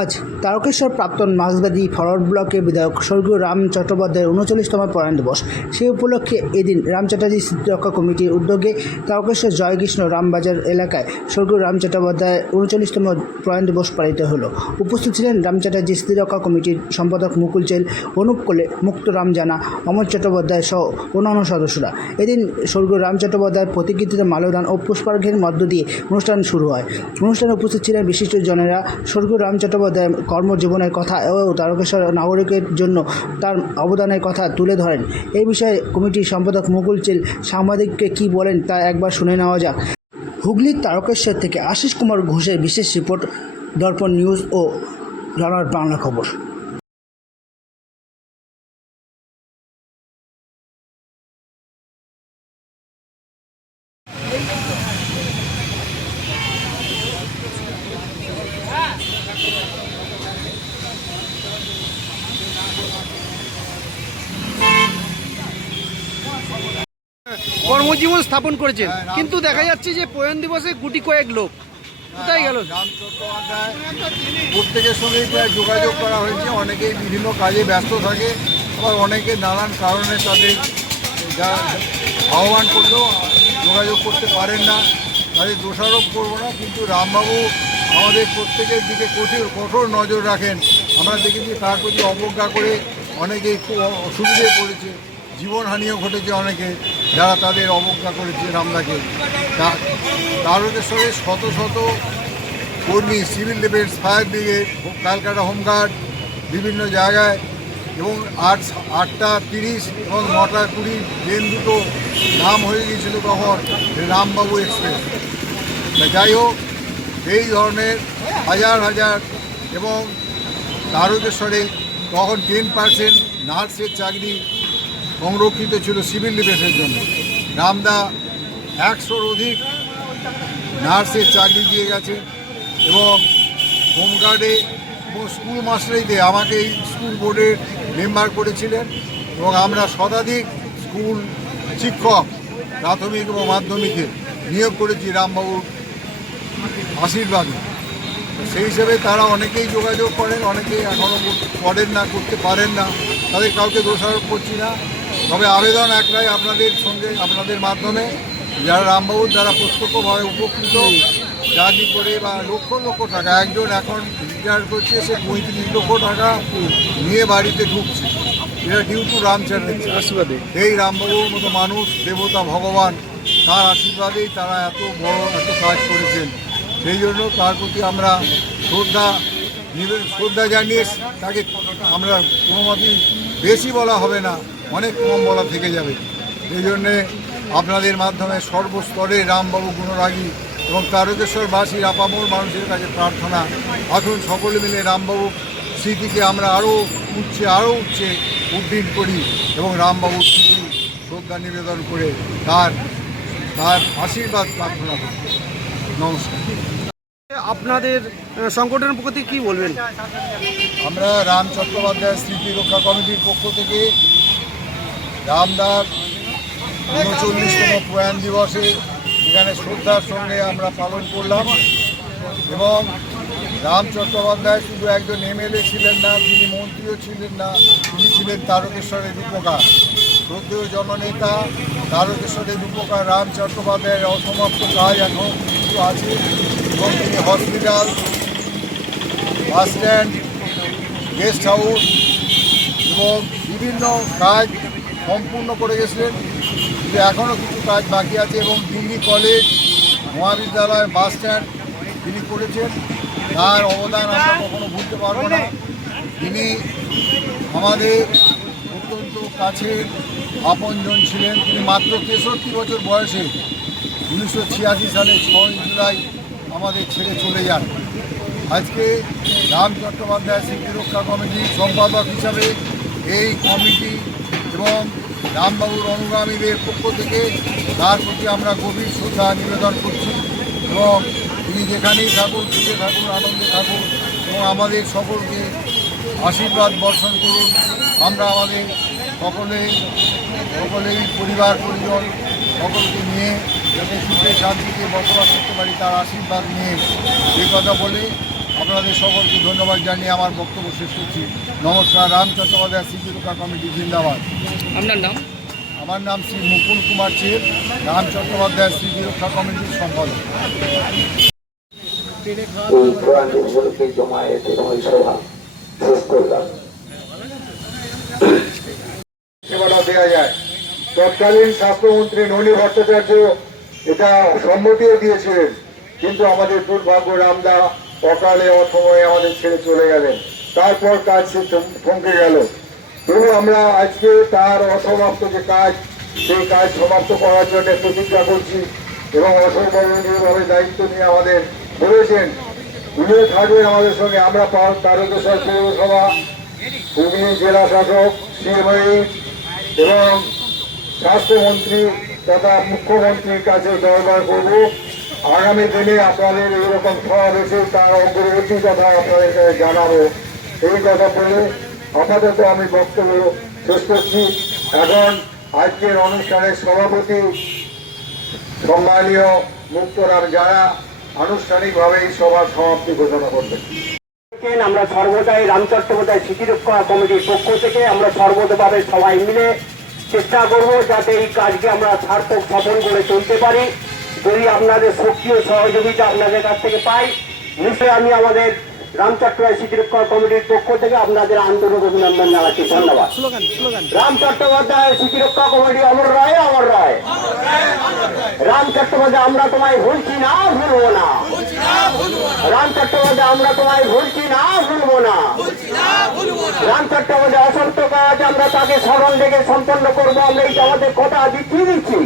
আজ তারকেশ্বর প্রাক্তন মার্ক্সবাদী ফরওয়ার্ড ব্লকের বিধায়ক স্বর্গীয় রাম চট্টোপাধ্যায়ের ৩৯তম প্রয়াণ দিবস। সেই উপলক্ষে এদিন রাম চ্যাটার্জি স্মৃতিরক্ষা কমিটির উদ্যোগে তারকেশ্বর জয়কৃষ্ণ রামবাজার এলাকায় স্বর্গীয় রাম চট্টোপাধ্যায়ের ৩৯তম প্রয়াণ দিবস পালিত হলো। উপস্থিত ছিলেন রাম চ্যাটার্জি স্মৃতিরক্ষা কমিটির সম্পাদক মুকুল চেল, অনুপ কোলে, মুক্ত রাম জানা, অমর চট্টোপাধ্যায় সহ অন্যান্য সদস্যরা। এদিন স্বর্গীয় রাম চট্টোপাধ্যায়ের প্রতিকৃতিতে মাল্যদান ও পুষ্পার্ঘ্যের মধ্য দিয়ে অনুষ্ঠান শুরু হয়। অনুষ্ঠানে উপস্থিত ছিলেন বিশিষ্টজনেরা স্বর্গীয় রাম চট্টোপাধ্যায়ের কর্মজীবনের কথা ও তারকেশ্বর নাগরিকের জন্য তার অবদানের কথা তুলে ধরেন। এই বিষয়ে কমিটির সম্পাদক মুকুল চেল সাংবাদিককে কী বলেন তা একবার শুনে নেওয়া যাক। হুগলির তারকেশ্বর থেকে আশিস কুমার ঘোষের বিশেষ রিপোর্ট, দর্পণ নিউজ ও রানার বাংলা খবর। কর্মজীবন স্থাপন করেছেন, কিন্তু দেখা যাচ্ছে যে প্রয়াণ দিবসে গুটি কয়েক লোক কোথায় গেল? রাম চট্টোপাধ্যায় প্রত্যেকের সঙ্গেই প্রায় যোগাযোগ করা হয়েছে। অনেকেই বিভিন্ন কাজে ব্যস্ত থাকে, আবার অনেকে নানান কারণে তাদের যা আহ্বান করলেও যোগাযোগ করতে পারেন না, তাদের দোষারোপ করবো না। কিন্তু রামবাবু আমাদের প্রত্যেকের দিকে কঠোর নজর রাখেন। আমরা দেখেছি তার প্রতি অবজ্ঞা করে অনেকেই খুব অসুবিধায় পড়েছে, জীবনহানিও ঘটেছে অনেকে, যারা তাদের অবজ্ঞা করেছে রামদাকে। তারকেশ্বরে শত শত কর্মী, civil defence, fire brigade, Calcutta home guard, বিভিন্ন জায়গায়, এবং 8:30 এবং 9:20 ট্রেন দুটো নাম হয়ে গিয়েছিল তখন রামবাবু এক্সপ্রেস। যাই হোক, এই ধরনের হাজার হাজার, এবং তারকেশ্বরে তখন 10% নার্সের চাকরি সংরক্ষিত ছিল সিভিল ডিফেন্সের জন্য। রামদা 100-র অধিক নার্সের চাকরি দিয়ে গেছে, এবং হোমগার্ডে এবং স্কুল মাস্টারিতে আমাকে এই স্কুল বোর্ডের মেম্বার করেছিলেন, এবং আমরা শতাধিক স্কুল শিক্ষক প্রাথমিক এবং মাধ্যমিকে নিয়োগ করেছি রামবাবুর আশীর্বাদে। সেই হিসেবে তারা অনেকেই যোগাযোগ করেন, অনেকেই এখনও করেন না, করতে পারেন না, তাদের কাউকে দোষারোপ করছি না। তবে আবেদন একটাই আপনাদের সঙ্গে, আপনাদের মাধ্যমে, যারা রামবাবুর দ্বারা প্রত্যক্ষভাবে উপকৃত, চাকরি করে বা লক্ষ লক্ষ টাকা, একজন এখন রিটায়ার করছে, সে 35 লক্ষ টাকা নিয়ে বাড়িতে ঢুকছে, এটা ডিউ টু রাম চ্যাটার্জি আশীর্বাদে। এই রামবাবুর মতো মানুষ, দেবতা, ভগবান, তার আশীর্বাদেই তারা এত বড় এত কাজ করেছেন। সেই জন্য তার প্রতি আমরা শ্রদ্ধা জানিয়ে তাকে আমরা কোনো মতেই বেশি বলা হবে না, অনেক কম বলা থেকে যাবে। সেই জন্যে আপনাদের মাধ্যমে সর্বস্তরে রামবাবু গুণরাগী এবং তারকেশ্বরবাসীর আপামর মানুষের কাছে প্রার্থনা, আসুন সকলে মিলে রামবাবু স্মৃতিকে আমরা আরও উচ্চে উদ্দীন করি, এবং রামবাবুর স্মৃতি শ্রদ্ধা নিবেদন করে তার আশীর্বাদ প্রার্থনা করি। নমস্কার। আপনাদের সংগঠনের পক্ষ থেকে কী বলবেন? আমরা রাম চট্টোপাধ্যায় স্মৃতি রক্ষা কমিটির পক্ষ থেকে রামদার ৩৯তম প্রয়াণ দিবসে এখানে শ্রদ্ধার সঙ্গে আমরা পালন করলাম। এবং রাম চট্টোপাধ্যায় শুধু একজন এমএলএ ছিলেন না, তিনি মন্ত্রীও ছিলেন না, তিনি ছিলেন তারকেশ্বরের রূপকার, শ্রদ্ধেয় জননেতা। তারকেশ্বরের রূপকার রাম চট্টোপাধ্যায়ের অসমাপ্ত কাজ এখন কিছু আছে, এবং তিনি hospital, bus stand, guest house এবং বিভিন্ন কাজ সম্পূর্ণ করে গেছিলেন, কিন্তু এখনও কিছু কাজ বাকি আছে। এবং দিল্লি কলেজ, মহাবিদ্যালয়, বাস স্ট্যান্ড তিনি করেছেন, তার অবদান আমরা কখনো ভুলতে পারবো না। তিনি আমাদের অত্যন্ত কাছের আপনজন ছিলেন। তিনি মাত্র 63 বছর বয়সে 1986 সালে 6 জুলাই আমাদের ছেড়ে চলে যান। আজকে রাম চট্টোপাধ্যায় স্মৃতি রক্ষা কমিটির সম্পাদক হিসাবে এই কমিটি এবং রামবাবুর অনুগামীদের পক্ষ থেকে তার প্রতি আমরা গভীর শ্রদ্ধা নিবেদন করছি, এবং তিনি যেখানেই থাকুন, সুখে থাকুন, আনন্দে থাকুন, এবং আমাদের সকলকে আশীর্বাদ বর্ষণ করুন। আমরা আমাদের সকলেই পরিবার পরিজন সকলকে নিয়ে যাতে সুখে শান্তিতে বসবাস করতে পারি, তার আশীর্বাদ নিয়ে এই কথা বলে আপনাদের সকলকে ধন্যবাদ জানিয়ে আমার বক্তব্য শেষ করছি। নমস্কার। রাম চট্টোপাধ্যায় স্মৃতি রক্ষা কমিটি জিন্দাবাদ। আপনার নাম? আমার নাম শ্রী মুকুল কুমার চের, রাম চট্টোপাধ্যায় স্মৃতি রক্ষা কমিটির সম্পাদক। এই প্রয়াণ উপলক্ষে জমায়েত এবং এই সভা শেষ করলাম। সেবাটা দেওয়া যায়। তৎকালীন স্বাস্থ্যমন্ত্রী ননী ভট্টাচার্য এটা সম্মতিও দিয়েছিলেন, কিন্তু আমাদের দুর্ভাগ্য রামদা অকালে অসময়ে আমাদের ছেড়ে চলে গেলেন। তারপর কাজ সে থমকে গেল। তবু আমরা আজকে তার অসমাপ্ত যে কাজ, সেই কাজ সমাপ্ত করার জন্য প্রতিজ্ঞা করছি এবং অসম্ভাবনীয়ভাবে দায়িত্ব নিয়ে আমাদের বলেছেন উনিও থাকবেন আমাদের সঙ্গে। আমরা তারকেশ্বর পৌরসভা, হুগলি জেলা শাসক, সিএমএইচ এবং স্বাস্থ্যমন্ত্রী তথা মুখ্যমন্ত্রীর কাছে দরবার করব আগামী দিনে আপনাদের এইরকম সমাবেশে তার অগ্রগতি কথা আপনাদের কাছে জানাবো। এই কথা বলে আপাতত আমি বক্তব্য শেষ করছি। এখন আজকের অনুষ্ঠানের সভাপতি সম্মানীয় মুক্তরাম যারা আনুষ্ঠানিকভাবে এই সভার সমাপ্তি ঘোষণা করবেন। আমরা সর্বদাই রাম চট্টোপাধ্যায় স্মৃতিরক্ষা কমিটির পক্ষ থেকে আমরা সর্বতভাবে সবাই মিলে চেষ্টা করব যাতে এই কাজকে আমরা সার্থক সফল করে চলতে পারি। যদি আপনাদের শক্তি ও সহযোগিতা আপনাদের কাছ থেকে পাই, নিশ্চয়ই আমি আমাদের রাম চট্টোপাধ্যায় স্মৃতিরক্ষা কমিটির পক্ষ থেকে আপনাদের আন্তরিক অভিনন্দন জানাচ্ছি। ধন্যবাদ। রাম চট্টোপাধ্যায় স্মৃতিরক্ষা কমিটি অমর রায়, অমর রায়। রাম চট্টোপাধ্যায় আমরা তোমায় ভুলছি না, ভুলবো না। রাম চট্টোপাধ্যায় আমরা তোমায় ভুলছি না, ভুলবো না। রাম চট্টোপাধ্যায় অসন্ত কাজ আমরা তাকে স্মরণ রেখে সম্পন্ন করবো। আমরা এই আমাদের কথা দিচ্ছি।